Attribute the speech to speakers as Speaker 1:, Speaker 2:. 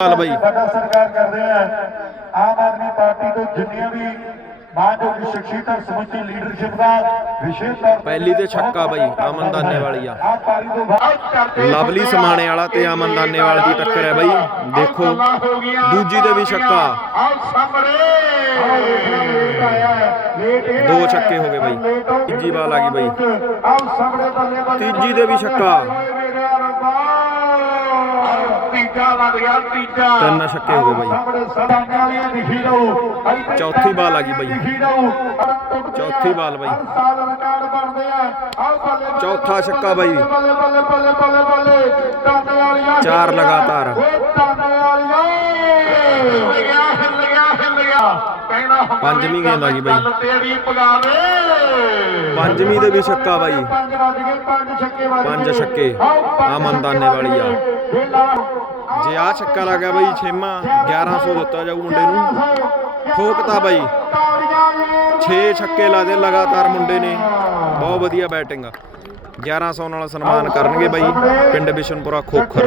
Speaker 1: ਹਾਲ ਬਾਈ
Speaker 2: ਵੱਡਾ ਸਤਿਕਾਰ ਕਰਦੇ ਆ ਆਮ ਆਦਮੀ ਪਾਰਟੀ ਤੋਂ ਜਿੰਨੀਆਂ ਵੀ ਮਾਨਯੋਗ ਸ਼ਖਸੀਅਤਾਂ ਸਮੁੱਚੀ ਲੀਡਰਸ਼ਿਪ ਦਾ ਵਿਸ਼ੇਸ਼ ਤੌਰ
Speaker 1: ਪਹਿਲੀ ਤੇ ਛੱਕਾ ਬਾਈ ਅਮਨ ਦਾਨੇ ਵਾਲੀ ਆ ਲਵਲੀ ਸਮਾਣੇ ਵਾਲਾ ਤੇ ਅਮਨ ਦਾਨੇ ਵਾਲ ਦੀ ਟੱਕਰ ਹੈ ਬਾਈ ਦੇਖੋ ਦੂਜੀ ਤੇ ਵੀ ਛੱਕਾ ਦੋ ਛੱਕੇ ਹੋ ਗਏ ਬਾਈ ਤੀਜੀ ਬਾਲ ਆ ਗਈ ਬਾਈ ਤੀਜੀ ਦੇ ਵੀ ਛੱਕਾ
Speaker 2: ਤੀਜਾ ਲੱਗ ਗਿਆ ਤੀਜਾ।
Speaker 1: ਤਿੰਨ ਛੱਕੇ ਹੋ ਗਏ ਬਾਈ।
Speaker 2: ਸਾਹਮਣੇ ਸਦਾਈਆਂ ਵਾਲੀਆਂ ਦਿਖੀ ਰਹੂ ਇੱਥੇ
Speaker 1: ਚੌਥੀ ਬਾਲ ਆ ਗਈ ਬਾਈ। ਚੌਥੀ ਬਾਲ ਬਾਈ।
Speaker 2: ਆ।
Speaker 1: ਚੌਥਾ ਛੱਕਾ ਬਾਈ।
Speaker 2: ਬੱਲੇ ਬੱਲੇ ਬੱਲੇ ਬੱਲੇ ਬੱਲੇ ਟਾਂਡੇ ਵਾਲੀਆਂ
Speaker 1: ਚਾਰ ਲਗਾਤਾਰ।
Speaker 2: ਉਹ ਟਾਂਡੇ ਵਾਲੀਆਂ। ਹਿੱਲ ਗਿਆ ਹਿੱਲ ਗਿਆ ਹਿੱਲ ਗਿਆ। ਕਹਿਣਾ
Speaker 1: ਪੰਜਵੀਂ ਗੇਂਦ ਆ ਗਈ ਬਾਈ। ਪੰਜਵੀਂ ਦੇ ਵੀ ਛੱਕਾ ਬਾਈ।
Speaker 2: ਪੰਜ ਵੱਜ ਗਏ ਪੰਜ ਛੱਕੇ ਵੱਜ
Speaker 1: ਪੰਜ
Speaker 2: ਗਏ।
Speaker 1: ਛੱਕੇ।
Speaker 2: ਆਓ ਪੰਜ
Speaker 1: ਆਮਨ ਦਾਨੇ ਵਾਲੀ ਆ। ਜੇ ਆ ਛੱਕਾ ਲੱਗ ਗਿਆ ਬਾਈ ਛੇਵਾਂ 1100 ਦਿੱਤਾ ਜਾਊ ਮੁੰਡੇ ਨੂੰ। ਠੋਕਤਾ ਬਾਈ।
Speaker 2: ਤਾੜੀਆਂ
Speaker 1: 6 ਛੱਕੇ ਲਾ ਦੇ ਲਗਾਤਾਰ ਮੁੰਡੇ ਨੇ। ਬਹੁਤ ਵਧੀਆ ਬੈਟਿੰਗ 1100 ਨਾਲ ਸਨਮਾਨ ਕਰਨਗੇ ਬਾਈ ਪਿੰਡ ਬਿਸ਼ਨਪੁਰਾ ਖੋਖਰ।